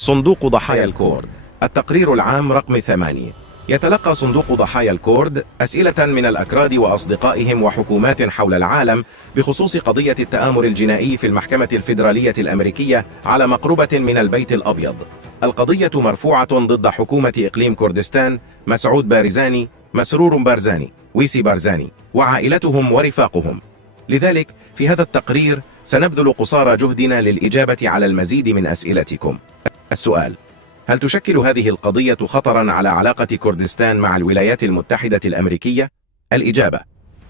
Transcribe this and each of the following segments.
صندوق ضحايا الكورد. التقرير العام رقم 8. يتلقى صندوق ضحايا الكورد أسئلة من الأكراد وأصدقائهم وحكومات حول العالم بخصوص قضية التآمر الجنائي في المحكمة الفيدرالية الأمريكية على مقربة من البيت الأبيض. القضية مرفوعة ضد حكومة إقليم كردستان، مسعود بارزاني، مسرور بارزاني، ويسي بارزاني وعائلتهم ورفاقهم. لذلك في هذا التقرير سنبذل قصارى جهدنا للإجابة على المزيد من أسئلتكم. السؤال: هل تشكل هذه القضية خطرا على علاقة كردستان مع الولايات المتحدة الأمريكية؟ الإجابة: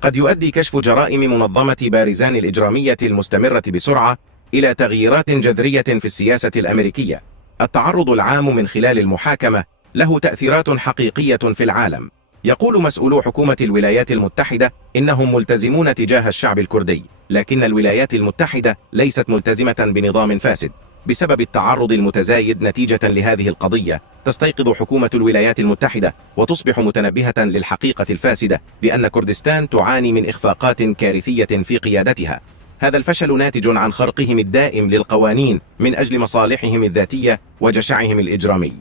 قد يؤدي كشف جرائم منظمة بارزان الإجرامية المستمرة بسرعة إلى تغييرات جذرية في السياسة الأمريكية. التعرض العام من خلال المحاكمة له تأثيرات حقيقية في العالم. يقول مسؤولو حكومة الولايات المتحدة إنهم ملتزمون تجاه الشعب الكردي، لكن الولايات المتحدة ليست ملتزمة بنظام فاسد. بسبب التعرض المتزايد نتيجة لهذه القضية، تستيقظ حكومة الولايات المتحدة وتصبح متنبهة للحقيقة الفاسدة بأن كردستان تعاني من إخفاقات كارثية في قيادتها. هذا الفشل ناتج عن خرقهم الدائم للقوانين من أجل مصالحهم الذاتية وجشعهم الإجرامي.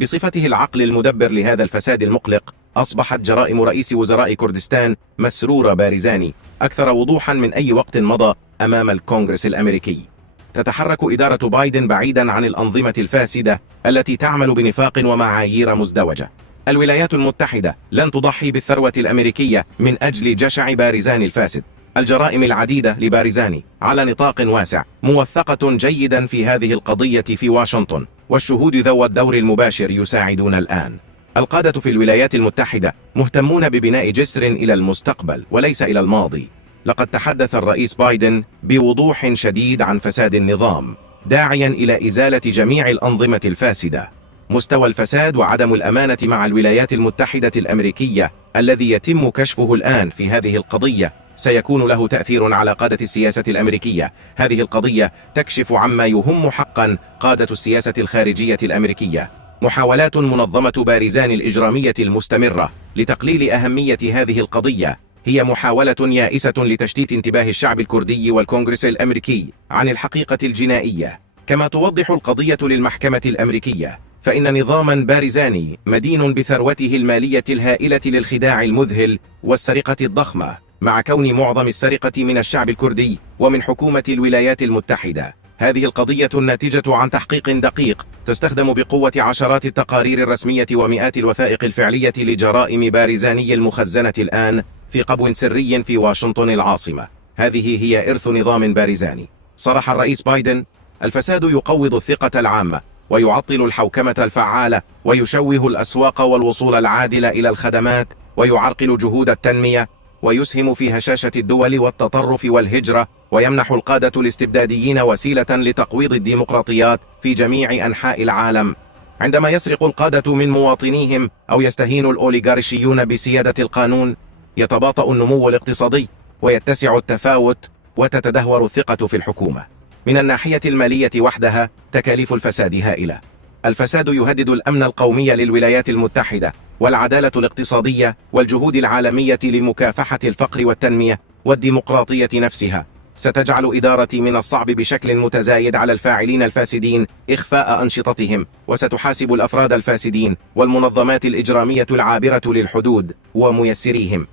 بصفته العقل المدبر لهذا الفساد المقلق، أصبحت جرائم رئيس وزراء كردستان مسرور بارزاني أكثر وضوحا من أي وقت مضى أمام الكونغرس الأمريكي. تتحرك إدارة بايدن بعيدا عن الأنظمة الفاسدة التي تعمل بنفاق ومعايير مزدوجة. الولايات المتحدة لن تضحي بالثروة الأمريكية من أجل جشع بارزاني الفاسد. الجرائم العديدة لبارزاني على نطاق واسع موثقة جيدا في هذه القضية في واشنطن، والشهود ذوي الدور المباشر يساعدون الآن. القادة في الولايات المتحدة مهتمون ببناء جسر إلى المستقبل وليس إلى الماضي. لقد تحدث الرئيس بايدن بوضوح شديد عن فساد النظام، داعيا إلى إزالة جميع الأنظمة الفاسدة. مستوى الفساد وعدم الأمانة مع الولايات المتحدة الأمريكية الذي يتم كشفه الآن في هذه القضية سيكون له تأثير على قادة السياسة الأمريكية. هذه القضية تكشف عما يهم حقا قادة السياسة الخارجية الأمريكية. محاولات منظمة بارزان الإجرامية المستمرة لتقليل أهمية هذه القضية هي محاولة يائسة لتشتيت انتباه الشعب الكردي والكونغرس الأمريكي عن الحقيقة الجنائية. كما توضح القضية للمحكمة الأمريكية فإن نظاما بارزاني مدين بثروته المالية الهائلة للخداع المذهل والسرقة الضخمة، مع كون معظم السرقة من الشعب الكردي ومن حكومة الولايات المتحدة. هذه القضية ناتجة عن تحقيق دقيق تستخدم بقوة عشرات التقارير الرسمية ومئات الوثائق الفعلية لجرائم بارزاني المخزنة الآن في قبو سري في واشنطن العاصمة. هذه هي إرث نظام بارزاني. صرح الرئيس بايدن: الفساد يقوض الثقة العامة ويعطل الحوكمة الفعالة ويشوه الأسواق والوصول العادل إلى الخدمات ويعرقل جهود التنمية ويسهم في هشاشة الدول والتطرف والهجرة، ويمنح القادة الاستبداديين وسيلة لتقويض الديمقراطيات في جميع أنحاء العالم. عندما يسرق القادة من مواطنيهم أو يستهين الأوليغارشيون بسيادة القانون، يتباطأ النمو الاقتصادي ويتسع التفاوت وتتدهور الثقة في الحكومة. من الناحية المالية وحدها تكاليف الفساد هائلة. الفساد يهدد الأمن القومي للولايات المتحدة والعدالة الاقتصادية والجهود العالمية لمكافحة الفقر والتنمية والديمقراطية نفسها. ستجعل إدارة من الصعب بشكل متزايد على الفاعلين الفاسدين إخفاء أنشطتهم، وستحاسب الأفراد الفاسدين والمنظمات الإجرامية العابرة للحدود وميسريهم.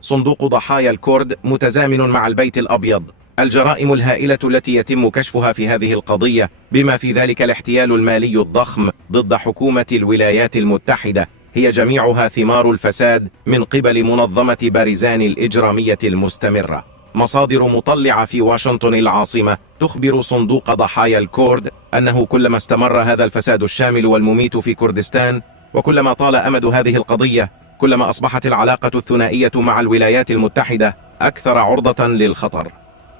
صندوق ضحايا الكورد متزامن مع البيت الأبيض. الجرائم الهائلة التي يتم كشفها في هذه القضية بما في ذلك الاحتيال المالي الضخم ضد حكومة الولايات المتحدة هي جميعها ثمار الفساد من قبل منظمة بارزان الإجرامية المستمرة. مصادر مطلعة في واشنطن العاصمة تخبر صندوق ضحايا الكورد أنه كلما استمر هذا الفساد الشامل والمميت في كردستان وكلما طال أمد هذه القضية، كلما أصبحت العلاقة الثنائية مع الولايات المتحدة أكثر عرضة للخطر.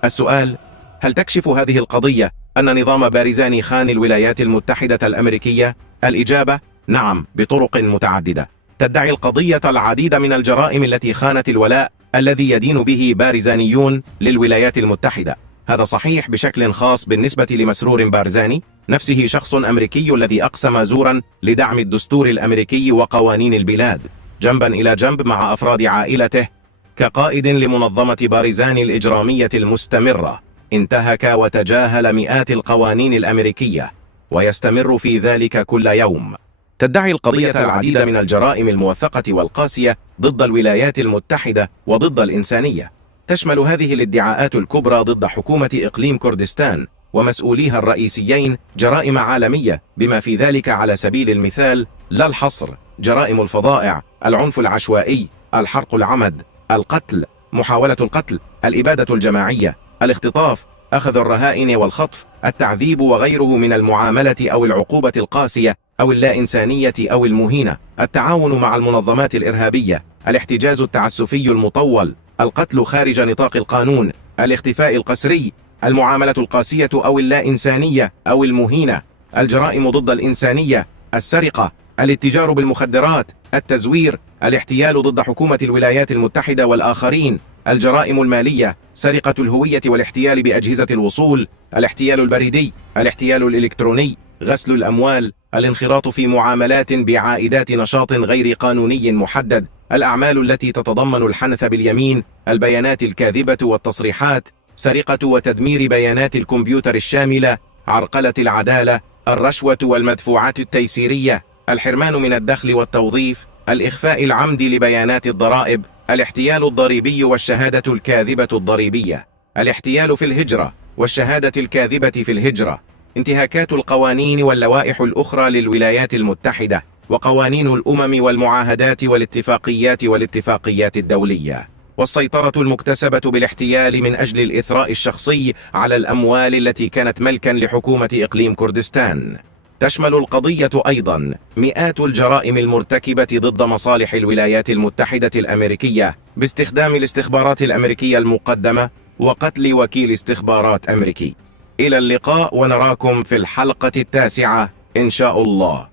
السؤال: هل تكشف هذه القضية أن نظام بارزاني خان الولايات المتحدة الأمريكية؟ الإجابة: نعم، بطرق متعددة. تدعي القضية العديد من الجرائم التي خانت الولاء الذي يدين به بارزانيون للولايات المتحدة. هذا صحيح بشكل خاص بالنسبة لمسرور بارزاني نفسه، شخص أمريكي الذي أقسم زورا لدعم الدستور الأمريكي وقوانين البلاد جنبا إلى جنب مع أفراد عائلته. كقائد لمنظمة بارزان الإجرامية المستمرة انتهك وتجاهل مئات القوانين الأمريكية. ويستمر في ذلك كل يوم. تدعي القضية العديد من الجرائم الموثقة والقاسية ضد الولايات المتحدة وضد الإنسانية. تشمل هذه الادعاءات الكبرى ضد حكومة إقليم كردستان ومسؤوليها الرئيسيين جرائم عالمية، بما في ذلك على سبيل المثال لا الحصر جرائم الفظائع، العنف العشوائي، الحرق العمد، القتل، محاولة القتل، الإبادة الجماعية، الاختطاف، أخذ الرهائن والخطف، التعذيب وغيره من المعاملة أو العقوبة القاسية أو اللا إنسانية أو المهينة، التعاون مع المنظمات الإرهابية، الاحتجاز التعسفي المطول، القتل خارج نطاق القانون، الاختفاء القسري، المعاملة القاسية أو اللا إنسانية أو المهينة، الجرائم ضد الإنسانية، السرقة، الاتجار بالمخدرات، التزوير، الاحتيال ضد حكومة الولايات المتحدة والآخرين، الجرائم المالية، سرقة الهوية والاحتيال بأجهزة الوصول، الاحتيال البريدي، الاحتيال الإلكتروني، غسل الأموال، الانخراط في معاملات بعائدات نشاط غير قانوني محدد، الأعمال التي تتضمن الحنث باليمين، البيانات الكاذبة والتصريحات، سرقة وتدمير بيانات الكمبيوتر الشاملة، عرقلة العدالة، الرشوة والمدفوعات التيسيرية، الحرمان من الدخل والتوظيف، الإخفاء العمدي لبيانات الضرائب، الاحتيال الضريبي والشهادة الكاذبة الضريبية، الاحتيال في الهجرة والشهادة الكاذبة في الهجرة، انتهاكات القوانين واللوائح الأخرى للولايات المتحدة وقوانين الأمم والمعاهدات والاتفاقيات الدولية، والسيطرة المكتسبة بالاحتيال من أجل الإثراء الشخصي على الأموال التي كانت ملكا لحكومة إقليم كردستان. تشمل القضية أيضا مئات الجرائم المرتكبة ضد مصالح الولايات المتحدة الأمريكية باستخدام الاستخبارات الأمريكية المقدمة وقتل وكيل استخبارات أمريكي. إلى اللقاء، ونراكم في الحلقة 9 إن شاء الله.